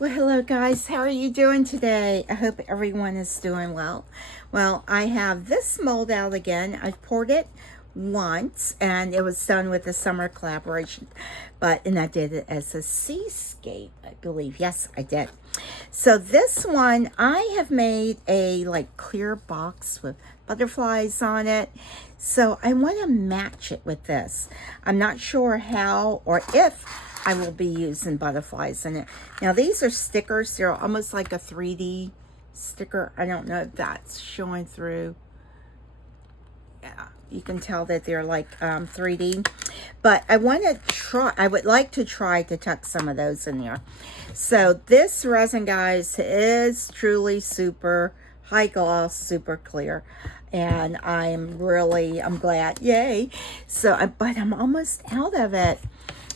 Well, hello guys. How are you doing today? I hope everyone is doing well. Well, I have this mold out again. I've poured it once and it was done with the summer collaboration, and I did it as a seascape, I believe. Yes, I did. So this one, I have made a like clear box with butterflies on it. So I want to match it with this. I'm not sure how or if I will be using butterflies in it. Now these are stickers. They're almost like a 3D sticker. I don't know if that's showing through. Yeah, you can tell that they're like 3D. But I want to try, I would like to try to tuck some of those in there. So this resin, guys, is truly super high gloss, super clear. And I'm glad, yay. So, but I'm almost out of it.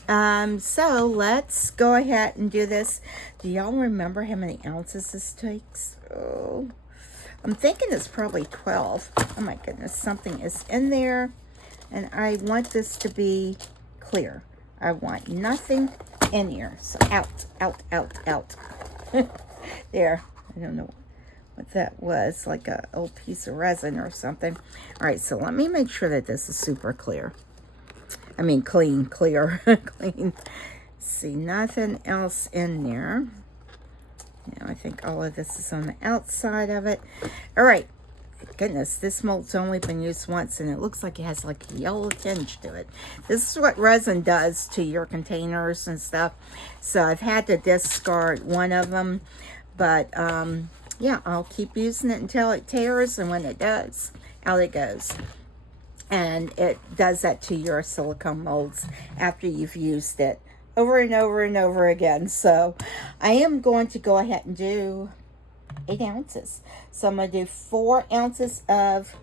So let's go ahead and do this. Do y'all remember how many ounces this takes? Oh, I'm thinking it's probably 12. Oh my goodness, something is in there. And I want this to be clear. I want nothing in here. So out, out, out, out. There. I don't know what that was. Like a old piece of resin or something. All right, so let me make sure that this is super clear. I mean, clean, clear, clean. See, nothing else in there. Now, I think all of this is on the outside of it. All right. Goodness, this mold's only been used once, and it looks like it has like a yellow tinge to it. This is what resin does to your containers and stuff. So I've had to discard one of them. But, yeah, I'll keep using it until it tears, and when it does, out it goes. And it does that to your silicone molds after you've used it over and over and over again. So I am going to go ahead and do 8 ounces. So I'm going to do 4 ounces of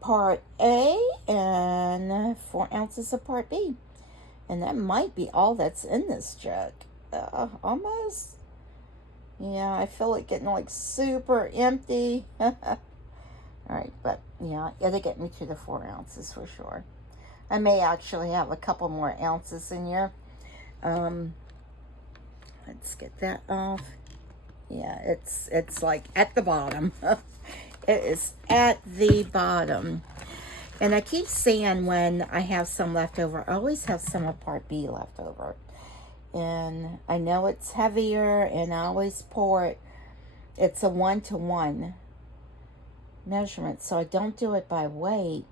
part A and 4 ounces of part B. And that might be all that's in this jug. Almost. Yeah, I feel it getting like super empty. All right, but yeah, it'll get me to the 4 ounces for sure. I may actually have a couple more ounces in here. Let's get that off. Yeah, it's like at the bottom. It is at the bottom. And I keep saying when I have some left over, I always have some of part B left over. And I know it's heavier, and I always pour it. It's a 1-to-1 measurement, so I don't do it by weight.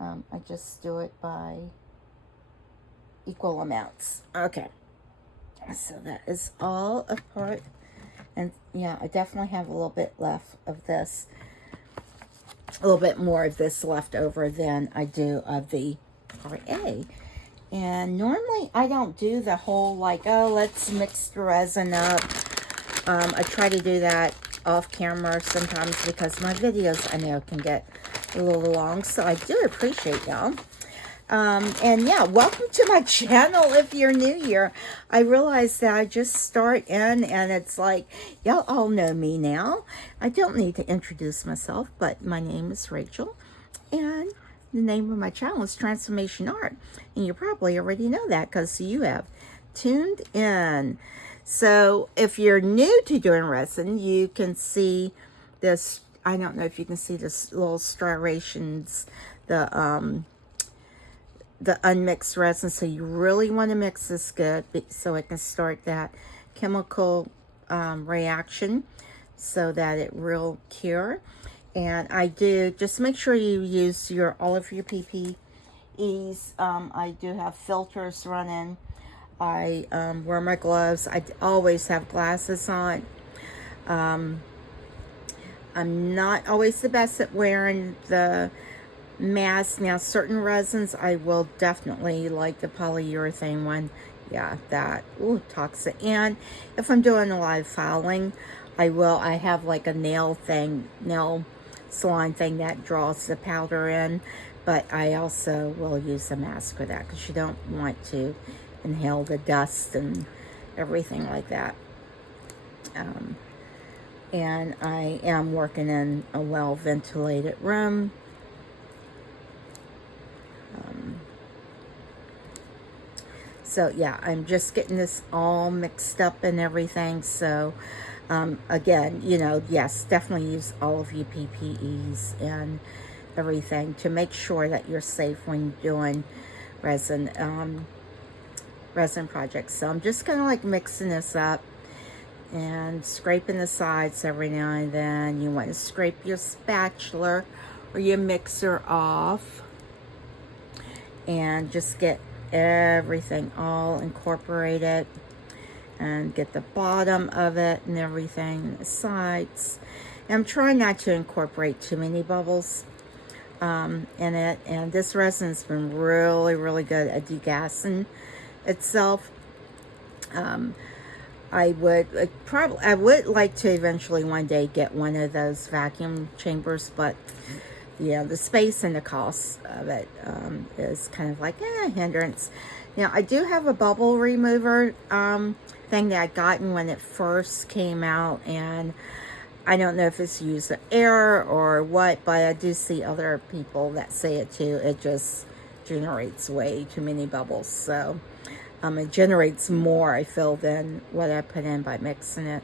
I just do it by equal amounts. Okay, so that is all of part, and yeah, I definitely have a little bit left of this, a little bit more of this left over than I do of the part A. And normally I don't do the whole like, oh, let's mix the resin up. I try to do that off camera sometimes because my videos, I know, can get a little long. So I do appreciate y'all. And yeah, welcome to my channel if you're new here. I realize that I just start in and it's like, y'all all know me now. I don't need to introduce myself, but my name is Rachel. And the name of my channel is Transformation Art. And you probably already know that because you have tuned in. So if you're new to doing resin, you can see this. I don't know if you can see this little striations, the unmixed resin. So you really want to mix this good so it can start that chemical reaction so that it will cure. And I do just make sure you use all of your PPEs. I do have filters running. I wear my gloves. I always have glasses on. I'm not always the best at wearing the mask. Now, certain resins, I will definitely, like the polyurethane one. Yeah, that, ooh, toxic. And if I'm doing a lot of filing, I have like a nail salon thing that draws the powder in. But I also will use a mask for that because you don't want to inhale the dust and everything like that. And I am working in a well-ventilated room. So yeah, I'm just getting this all mixed up and everything. So again, you know, yes, definitely use all of your PPEs and everything to make sure that you're safe when doing resin resin projects. So I'm just kind of like mixing this up and scraping the sides every now and then. You want to scrape your spatula or your mixer off and just get everything all incorporated and get the bottom of it and everything, the sides. And I'm trying not to incorporate too many bubbles in it, and this resin's been really, really good at degassing itself. I would like to eventually one day get one of those vacuum chambers, but yeah, the space and the cost of it is kind of like a hindrance. Now, I do have a bubble remover thing that I gotten when it first came out, and I don't know if it's user error or what, but I do see other people that say it too. It just generates way too many bubbles, so it generates more, I feel, than what I put in by mixing it.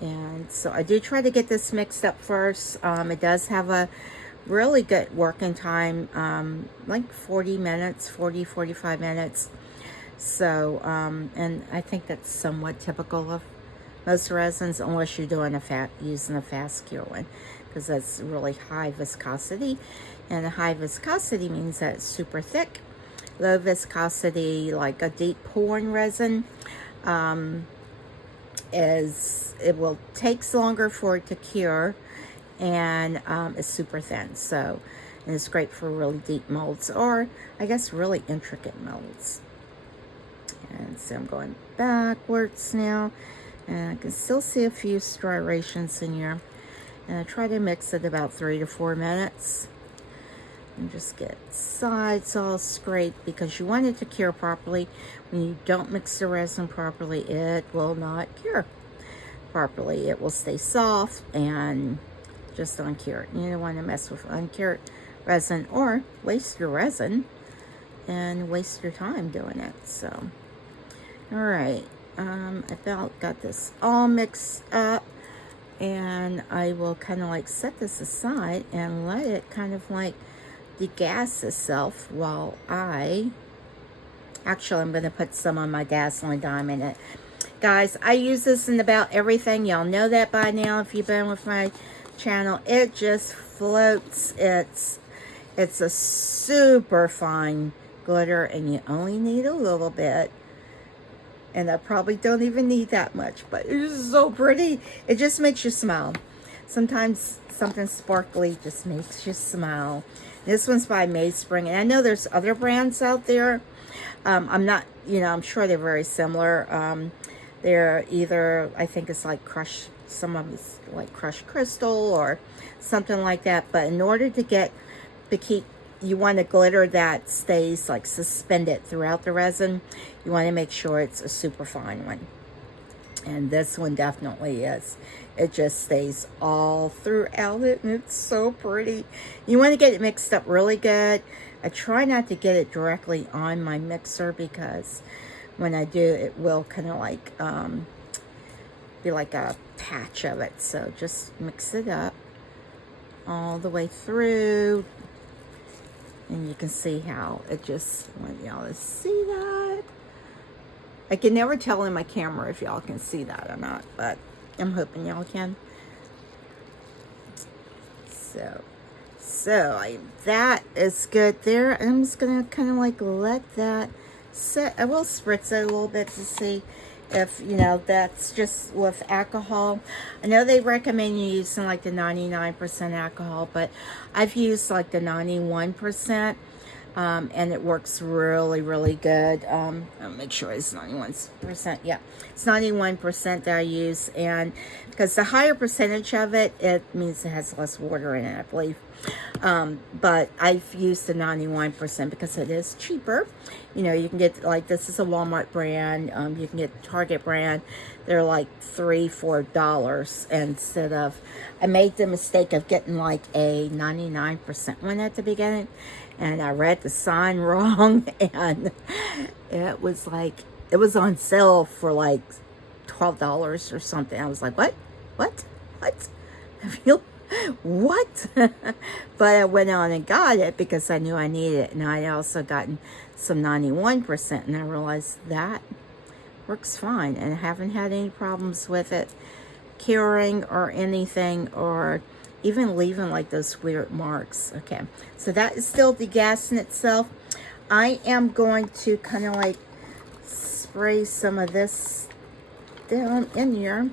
And so I do try to get this mixed up first. It does have a really good working time, like 40 minutes, 45 minutes. So, and I think that's somewhat typical of most resins, unless you're doing using a fast cure one, because that's really high viscosity. And a high viscosity means that it's super thick. Low viscosity, like a deep pouring resin, it takes longer for it to cure, and it's super thin. So, and it's great for really deep molds, or I guess really intricate molds. And so I'm going backwards now, and I can still see a few striations in here. And I try to mix it about 3 to 4 minutes. And just get sides all scraped, because you want it to cure properly. When you don't mix the resin properly, it will not cure properly. It will stay soft and just uncured. You don't want to mess with uncured resin or waste your resin and waste your time doing it. So, all right, I about got this all mixed up, and I will kind of like set this aside and let it kind of like degas itself while I'm going to put some on my dazzling dime in it. Guys, I use this in about everything. Y'all know that by now if you've been with my channel. It just floats. It's a super fine glitter, and you only need a little bit. And I probably don't even need that much, but it's so pretty. It just makes you smile. Sometimes something sparkly just makes you smile. This one's by Spring, and I know there's other brands out there. I'm not, I'm sure they're very similar. They're either, I think it's like some of it's like crushed crystal or something like that. But in order to you want a glitter that stays like suspended throughout the resin. You want to make sure it's a super fine one. And this one definitely is. It just stays all throughout it, and it's so pretty. You want to get it mixed up really good. I try not to get it directly on my mixer, because when I do, it will kind of like be like a patch of it. So just mix it up all the way through. And you can see how it just, I want y'all to see that. I can never tell in my camera if y'all can see that or not, but I'm hoping y'all can. So that is good there. I'm just gonna kind of like let that sit. I will spritz it a little bit to see if, that's just with alcohol. I know they recommend you using like the 99% alcohol, but I've used like the 91%. And it works really, really good. I'll make sure it's 91%. Yeah, it's 91% that I use, and because the higher percentage of it, it means it has less water in it, I believe. But I've used the 91% because it is cheaper. You can get, like, this is a Walmart brand. You can get Target brand. They're like $3-4 instead of, I made the mistake of getting like a 99% one at the beginning, and I read the sign wrong, and It was like, it was on sale for like $12 or something. I was like, what? What? What? I feel, what? But I went on and got it because I knew I needed it. And I had also gotten some 91%, and I realized that works fine. And I haven't had any problems with it curing or anything, or even leaving like those weird marks. Okay, so that is still degassing itself. I am going to kind of like spray some of this down in here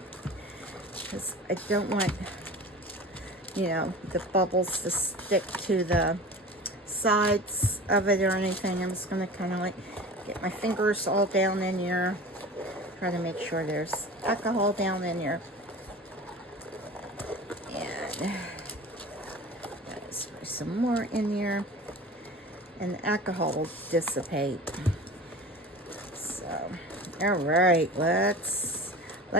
because I don't want, you know, the bubbles to stick to the sides of it or anything. I'm just going to kind of like get my fingers all down in here, try to make sure there's alcohol down in here. And spray some more in here, and the alcohol will dissipate. So, all right, let's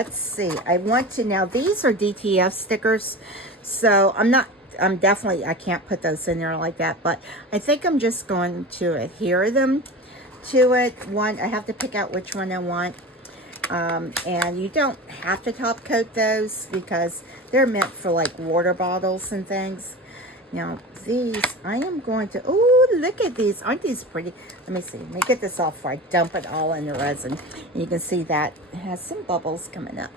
see. I want to, now these are DTF stickers, so I'm definitely, I can't put those in there like that, but I think I'm just going to adhere them to it. I have to pick out which one I want. And you don't have to top coat those because they're meant for like water bottles and things. Now these, I am going to, oh, look at these. Aren't these pretty? Let me see. Let me get this off before I dump it all in the resin. And you can see that it has some bubbles coming up.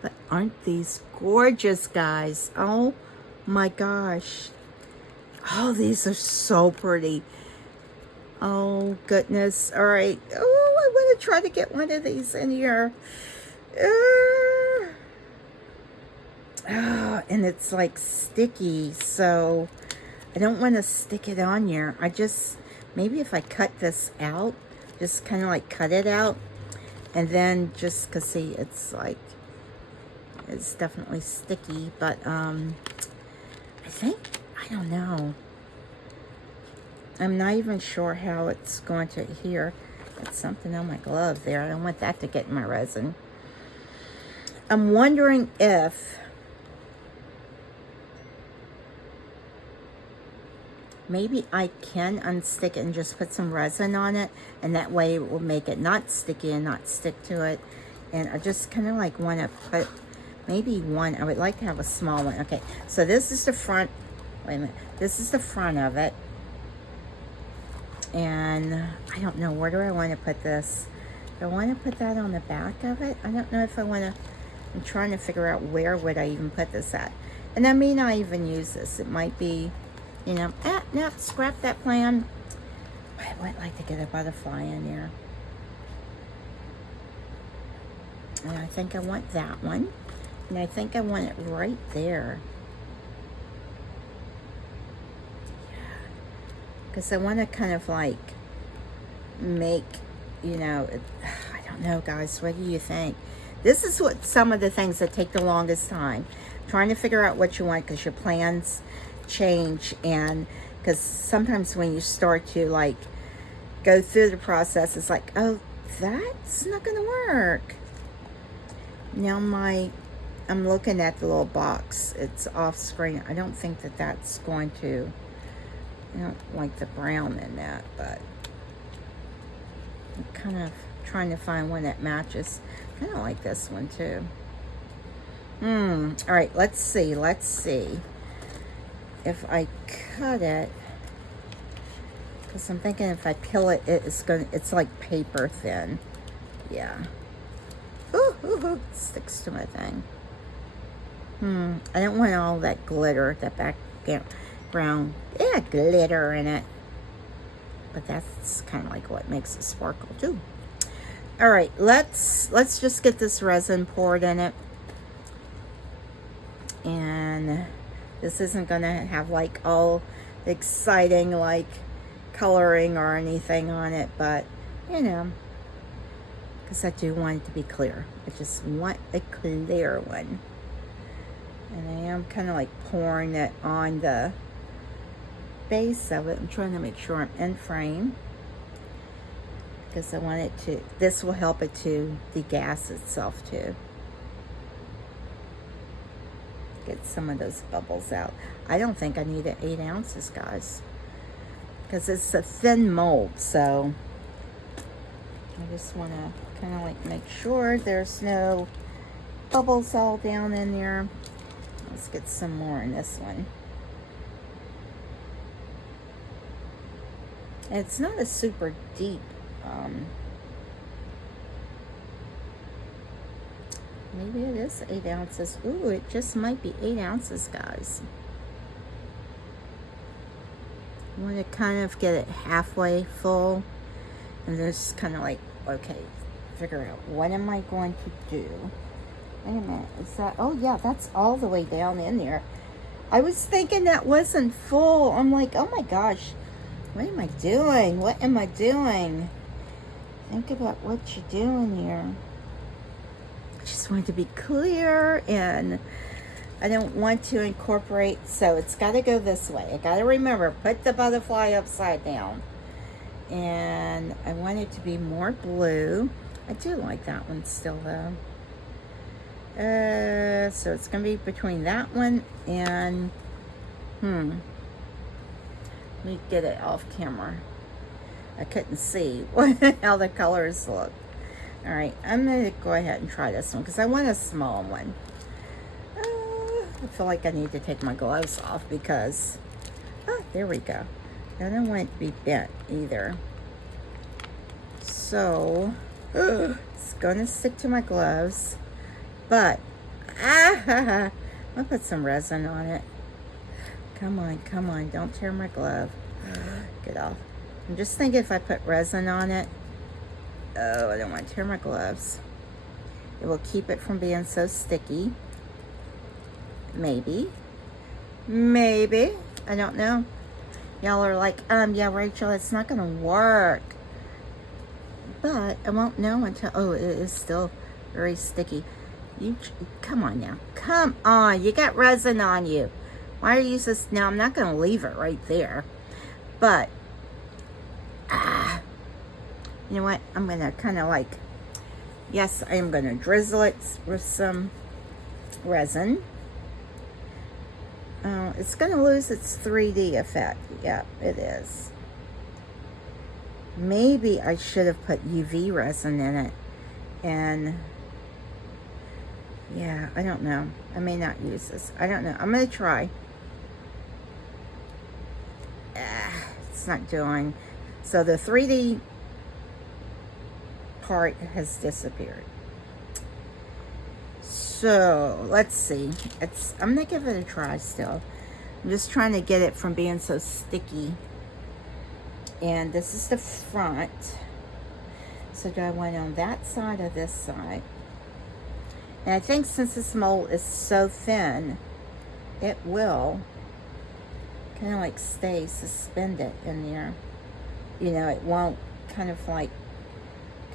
But aren't these gorgeous, guys? Oh my gosh. Oh, these are so pretty. Oh, goodness. All right. Oh, I want to try to get one of these in here. And it's like sticky, so I don't want to stick it on here. I just, maybe if I cut this out, just kind of like cut it out, and then just, because see, it's like, it's definitely sticky, but I think, I don't know. I'm not even sure how it's going to adhere. Got something on my glove there. I don't want that to get in my resin. I'm wondering if maybe I can unstick it and just put some resin on it, and that way it will make it not sticky and not stick to it. And I just kind of like want to put maybe one. I would like to have a small one. Okay, so this is the front. Wait a minute. This is the front of it. And I don't know, where do I want to put this? Do I want to put that on the back of it? I don't know if I want to, I'm trying to figure out where would I even put this at. And I may not even use this. It might be, you know, no, scrap that plan. I would like to get a butterfly in there. And I think I want that one. And I think I want it right there. Because I want to kind of like make, you know, I don't know, guys, what do you think? This is what some of the things that take the longest time. Trying to figure out what you want, because your plans change, and because sometimes when you start to like go through the process, it's like, oh, that's not going to work. Now I'm looking at the little box. It's off screen. I don't think that that's going to, I don't like the brown in that, but I'm kind of trying to find one that matches. I kind of like this one too. All right, let's see if I cut it, because I'm thinking if I peel it, it's like paper thin. Yeah. Ooh, sticks to my thing. I don't want all that glitter, that background. Yeah, glitter in it. But that's kind of like what makes it sparkle too. All right, let's just get this resin poured in it. And this isn't gonna have like all exciting like coloring or anything on it, but you know, because I do want it to be clear. I just want a clear one. And I am kind of like pouring it on the base of it. I'm trying to make sure I'm in frame, because I want it to, this will help it to degas itself too. Get some of those bubbles out. I don't think I need it 8 ounces, guys, because it's a thin mold, so I just want to kind of like make sure there's no bubbles all down in there. Let's get some more in this one. It's not a super deep maybe it is 8 ounces. Ooh, it just might be 8 ounces, guys. I want to kind of get it halfway full and just kind of like, okay, figure out what am I going to do. Wait a minute, is that, oh yeah, that's all the way down in there. I was thinking that wasn't full. I'm like, oh my gosh, what am I doing? What am I doing? Think about what you're doing here. I just want it to be clear, and I don't want to incorporate, so it's got to go this way. I got to remember, put the butterfly upside down. And I want it to be more blue. I do like that one still, though. So it's going to be between that one and, let me get it off camera. I couldn't see how the colors look. All right, I'm going to go ahead and try this one because I want a small one. I feel like I need to take my gloves off because, there we go. I don't want it to be bent either. So, it's going to stick to my gloves, but, I'll put some resin on it. Come on, don't tear my glove. Get off. I'm just thinking if I put resin on it, oh, I don't want to tear my gloves. It will keep it from being so sticky. Maybe. I don't know. Y'all are like, yeah, Rachel, it's not going to work. But I won't know until, oh, it is still very sticky. Come on now. Come on. You got resin on you. Why are you so, now I'm not going to leave it right there. But, you know what? I'm going to kind of like, yes, I am going to drizzle it with some resin. It's going to lose its 3D effect. Yeah, it is. Maybe I should have put UV resin in it. And, yeah, I don't know. I may not use this. I don't know. I'm going to try. It's not doing. So the 3D part has disappeared. So let's see. I'm gonna give it a try still. I'm just trying to get it from being so sticky. And this is the front. So do I want it on that side or this side? And I think since this mold is so thin, it will kind of like stay suspended in there. You know, it won't kind of like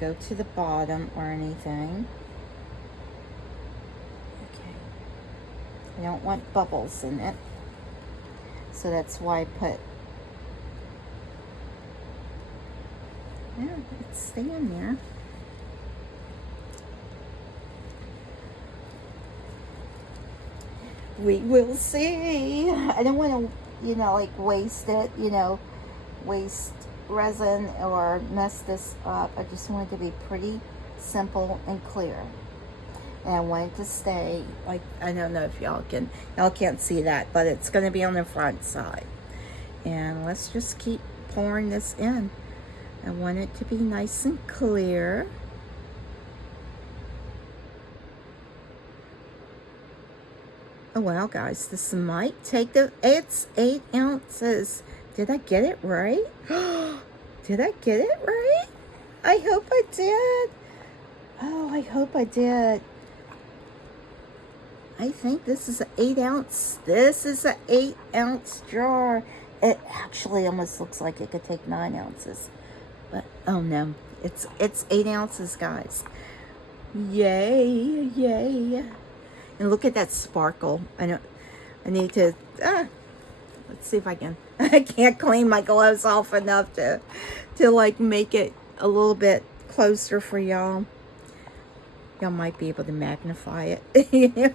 go to the bottom or anything. Okay. I don't want bubbles in it. So that's why I put, yeah, it's staying there. We will see. I don't want to, you know, like waste it, you know, waste resin or mess this up. I just want it to be pretty simple and clear. And I want it to stay, like, I don't know if y'all can't see that, but it's going to be on the front side. And let's just keep pouring this in. I want it to be nice and clear. Oh, wow, guys, this might take it's 8 ounces. Did I get it right? Did I get it right? I hope I did. Oh, I hope I did. I think this is an 8 ounce. This is an 8 ounce jar. It actually almost looks like it could take 9 ounces. But, oh no, it's 8 ounces, guys. Yay, yay. And look at that sparkle. I need to, let's see if I can. I can't clean my gloves off enough to like make it a little bit closer for y'all. Y'all might be able to magnify it.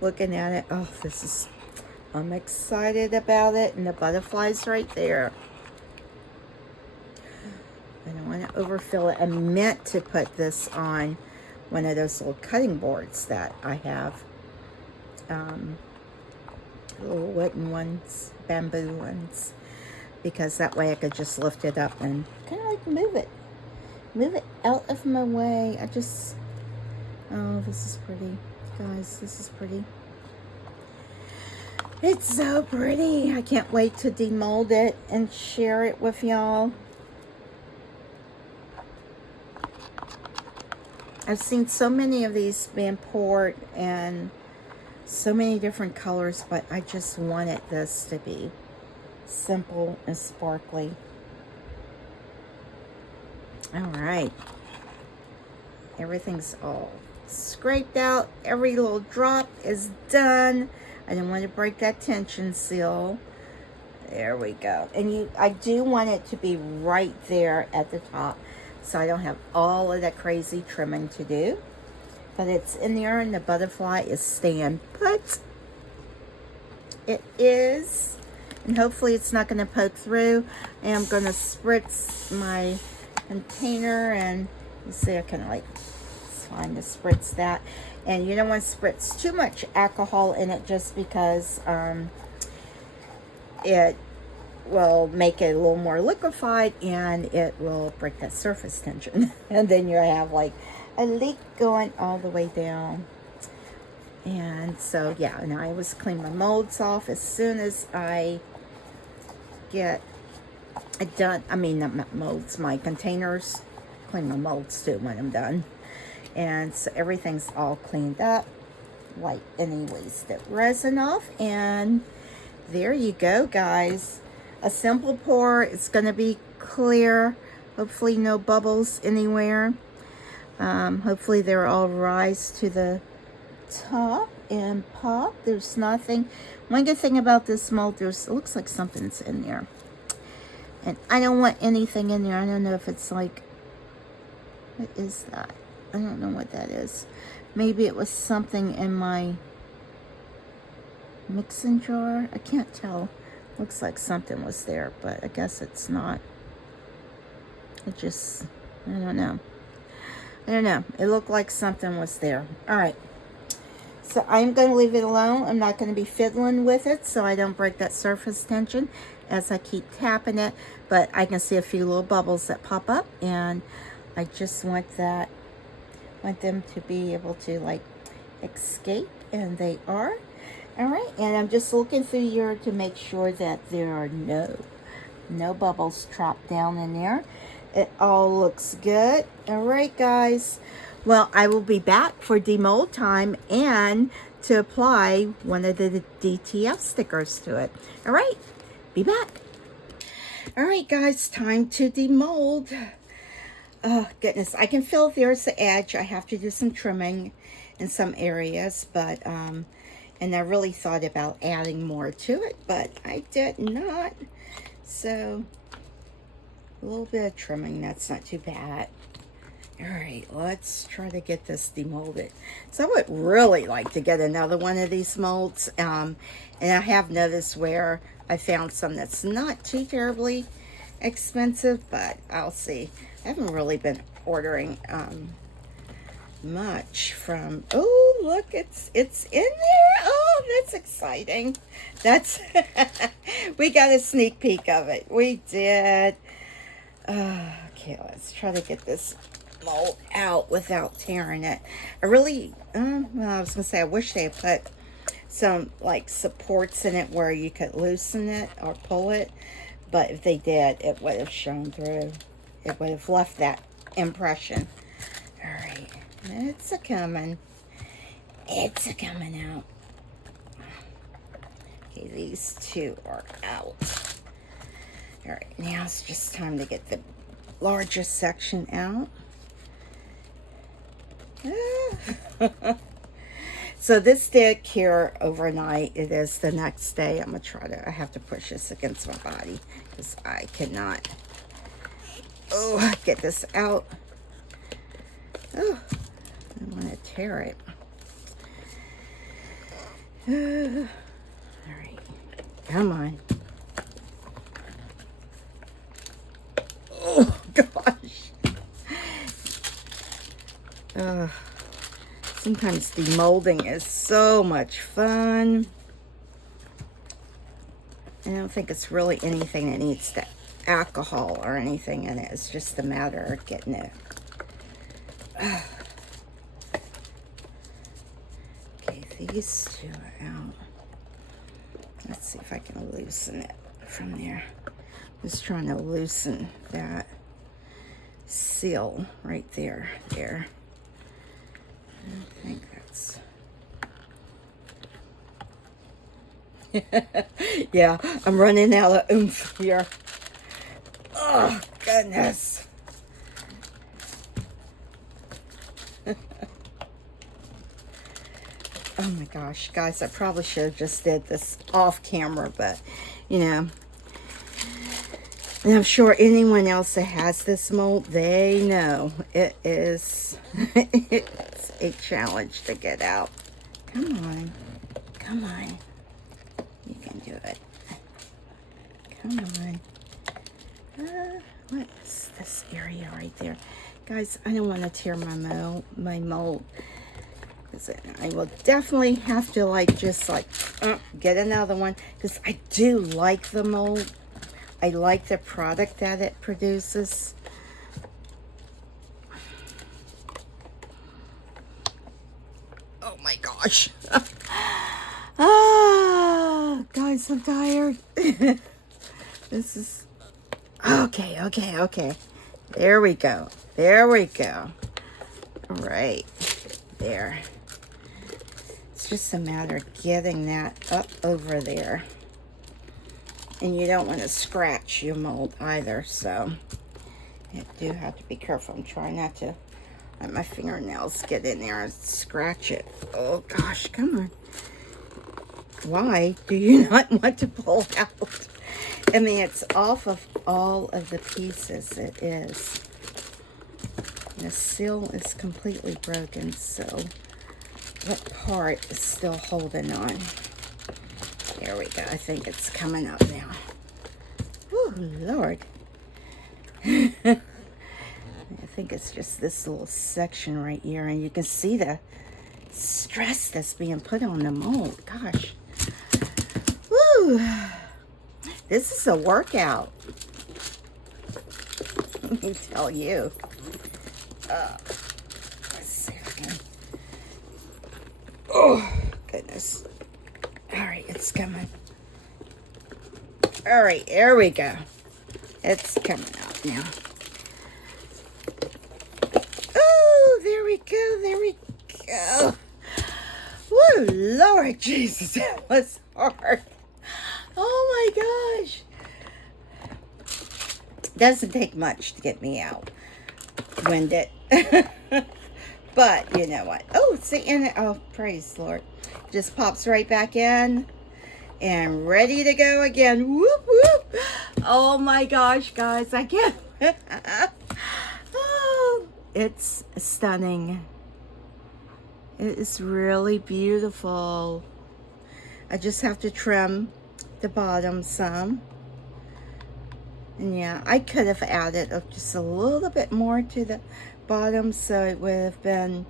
Looking at it. Oh, I'm excited about it. And the butterfly's right there. I don't want to overfill it. I meant to put this on one of those little cutting boards that I have. Little wooden ones, bamboo ones, because that way I could just lift it up and kind of like move it out of my way. Oh, this is pretty, guys. This is pretty. It's so pretty. I can't wait to demold it and share it with y'all. I've seen so many of these being poured and so many different colors, but I just wanted this to be simple and sparkly. All right. Everything's all scraped out. Every little drop is done. I didn't want to break that tension seal. There we go. And I do want it to be right there at the top, so I don't have all of that crazy trimming to do. But it's in there, and the butterfly is staying put. It is. And hopefully it's not going to poke through. And I'm going to spritz my container, and you see I kind of like, it's fine to spritz that. And you don't want to spritz too much alcohol in it, just because it will make it a little more liquefied, and it will break that surface tension. And then you have like a leak going all the way down. And so yeah, and I always clean my molds off as soon as I get it done. I mean, not my molds, my containers. Clean my molds too when I'm done. And so everything's all cleaned up. Wipe any wasted resin off, and there you go, guys. A simple pour. It's going to be clear. Hopefully no bubbles anywhere. Hopefully they're all rise to the top and pop. There's nothing. One good thing about this mold, it looks like something's in there. And I don't want anything in there. I don't know if it's like, what is that? I don't know what that is. Maybe it was something in my mixing jar. I can't tell. Looks like something was there, but I guess it's not. I don't know. I don't know. It looked like something was there. All right. So I'm going to leave it alone. I'm not going to be fiddling with it so I don't break that surface tension as I keep tapping it. But I can see a few little bubbles that pop up, and I just want them to be able to like escape, and they are. All right, and I'm just looking through here to make sure that there are no bubbles trapped down in there. It all looks good. All right, guys. Well, I will be back for demold time and to apply one of the DTF stickers to it. All right, be back. All right, guys, time to demold. Oh, goodness. I can feel there's the edge. I have to do some trimming in some areas, but, and I really thought about adding more to it, but I did not. So, a little bit of trimming, that's not too bad. All right, let's try to get this demolded. So I would really like to get another one of these molds. And I have noticed where I found some that's not too terribly expensive, but I'll see. I haven't really been ordering much from, oh, look, it's in there. Oh, that's exciting. That's, we got a sneak peek of it. We did. Okay, let's try to get this mold out without tearing it. I really, well, I was gonna say, I wish they had put some like supports in it where you could loosen it or pull it, but if they did, it would have shown through. It would have left that impression. All right, it's a coming. It's a coming out. Okay, these two are out. All right, now it's just time to get the larger section out. So this did cure overnight. It is the next day. I'm gonna I have to push this against my body because I cannot get this out. Oh, I want to tear it. All right, come on. Oh gosh. Sometimes demolding is so much fun. I don't think it's really anything that needs the alcohol or anything in it. It's just a matter of getting it. Okay, these two are out. Let's see if I can loosen it from there. Just trying to loosen that seal right there. There. I think that's... Yeah, I'm running out of oomph here. Oh, goodness. Oh my gosh, guys, I probably should have just did this off camera, but, you know, and I'm sure anyone else that has this mold, they know it is, it's a challenge to get out. Come on, come on, you can do it. Come on. What's this area right there? Guys, I don't want to tear my mold. I will definitely have to get another one, because I do like the mold. I like the product that it produces. Oh my gosh. Guys, I'm tired. This is okay. There we go. All right, there. It's just a matter of getting that up over there. And you don't want to scratch your mold either, so you do have to be careful. I'm trying not to let my fingernails get in there and scratch it. Oh gosh, come on. Why do you not want to pull out? I mean, it's off of all of the pieces. It is. The seal is completely broken, so what part is still holding on? There we go. I think it's coming up now. Oh, Lord. I think it's just this little section right here, and you can see the stress that's being put on the mold. Gosh. Woo. This is a workout. Let me tell you. Let's see if I can. Oh, goodness. All right, it's coming. All right, there we go. It's coming out now. Oh, there we go. Whoa, Lord Jesus, that was hard. Oh my gosh. Doesn't take much to get me out. Winded. But you know what? Oh, see, oh, praise the Lord. Just pops right back in and ready to go again. Whoop, whoop. Oh my gosh, guys, I can't. Oh, it's stunning. It is really beautiful. I just have to trim the bottom some. And yeah, I could have added just a little bit more to the bottom so it would have been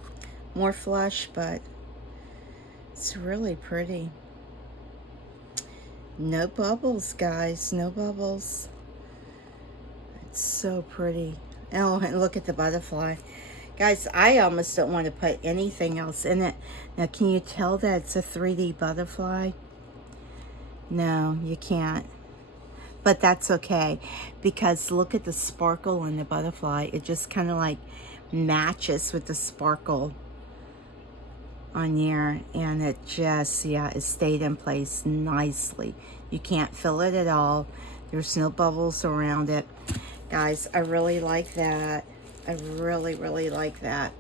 more flush, but it's really pretty. No bubbles, guys, no bubbles. It's so pretty. Oh, and look at the butterfly. Guys, I almost don't want to put anything else in it. Now, can you tell that it's a 3D butterfly? No, you can't. But that's okay, because look at the sparkle on the butterfly. It just kind of like matches with the sparkle on here, and it just, yeah, it stayed in place nicely. You can't feel it at all. There's no bubbles around it. Guys, I really like that. I really, really like that.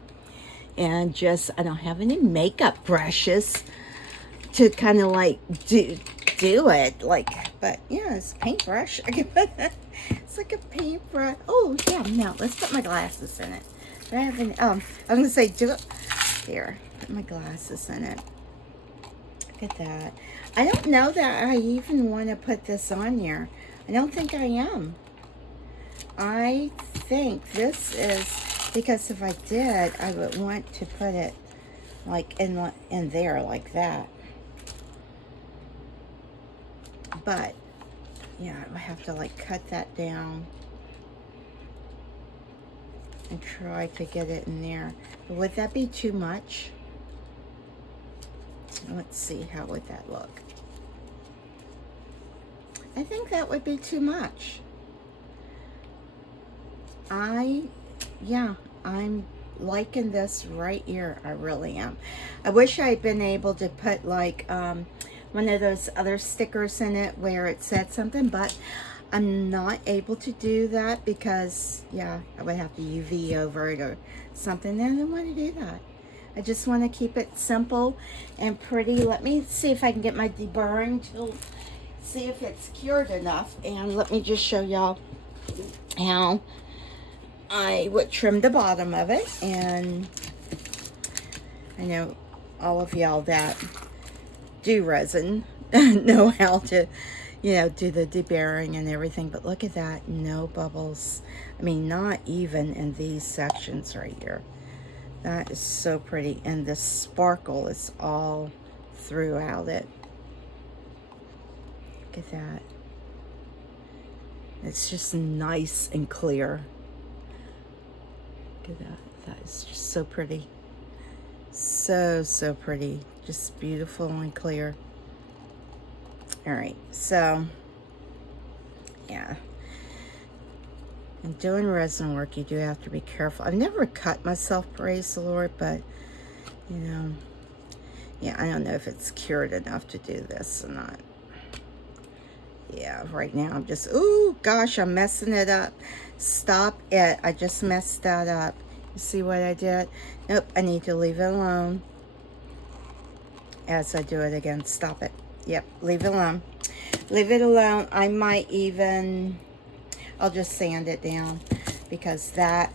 And just, I don't have any makeup brushes to kind of like do it, like, but yeah, it's a paintbrush. It's like a paintbrush. Oh yeah, no, let's put my glasses in it. I haven't, I was gonna say, do it there. Put my glasses in it. Look at that. I don't know that I even want to put this on here. I don't think I am. I think this is because if I did, I would want to put it like in there like that. But yeah, I have to like cut that down and try to get it in there. But would that be too much? Let's see, how would that look? I think that would be too much. I'm liking this right here. I really am. I wish I had been able to put like one of those other stickers in it where it said something, but I'm not able to do that because, yeah, I would have to UV over it or something. And I don't want to do that. I just want to keep it simple and pretty. Let me see if I can get my deburring tool, see if it's cured enough. And let me just show y'all how I would trim the bottom of it. And I know all of y'all that do resin know how to, you know, do the deburring and everything. But look at that, no bubbles. I mean, not even in these sections right here. That is so pretty, and the sparkle is all throughout it. Look at that. It's just nice and clear. Look at that. That is just so pretty. So pretty. Just beautiful and clear. All right, so yeah. And doing resin work, you do have to be careful. I've never cut myself, praise the Lord, but you know, yeah, I don't know if it's cured enough to do this or not. Yeah, right now I'm just, ooh, gosh, I'm messing it up. Stop it. I just messed that up. You see what I did? Nope, I need to leave it alone as I do it again. Stop it. Yep, leave it alone. Leave it alone. I might even, I'll just sand it down, because that,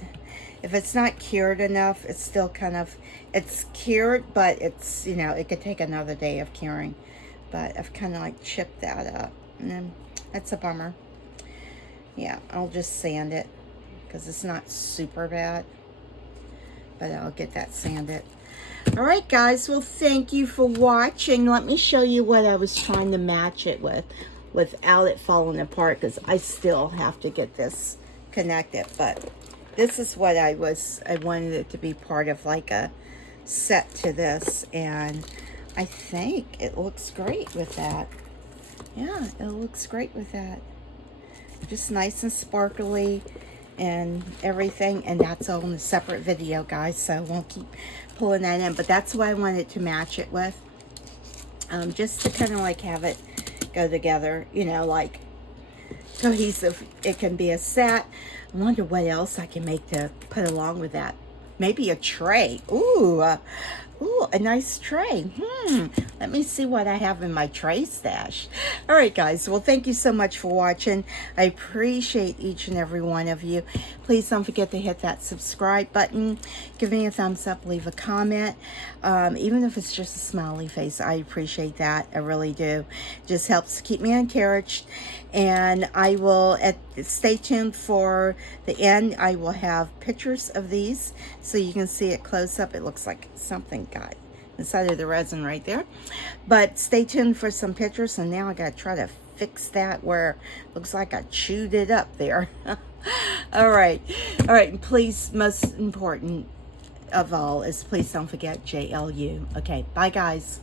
if it's not cured enough, it's still kind of, it's cured, but it's, you know, it could take another day of curing. But I've kind of like chipped that up, and then that's a bummer. Yeah, I'll just sand it because it's not super bad, but I'll get that sanded. All right, guys, well, thank you for watching. Let me show you what I was trying to match it with without it falling apart, because I still have to get this connected. But this is what I wanted it to be part of, like a set to this, and I think it looks great with that. Yeah, it looks great with that. Just nice and sparkly and everything, and that's all in a separate video, guys, so I won't keep pulling that in, but that's what I wanted to match it with, just to kind of like have it go together, you know, like cohesive. It can be a set. I wonder what else I can make to put along with that. Maybe a tray. Ooh, ooh, a nice tray. Let me see what I have in my tray stash. All right, guys. Well, thank you so much for watching. I appreciate each and every one of you. Please don't forget to hit that subscribe button. Give me a thumbs up. Leave a comment. Even if it's just a smiley face, I appreciate that. I really do. Just helps keep me encouraged. And I will stay tuned for the end. I will have pictures of these so you can see it close up. It looks like something got inside of the resin right there, but stay tuned for some pictures. And now I gotta try to fix that where it looks like I chewed it up there. all right, and please, most important of all is please don't forget JLU. Okay, bye guys.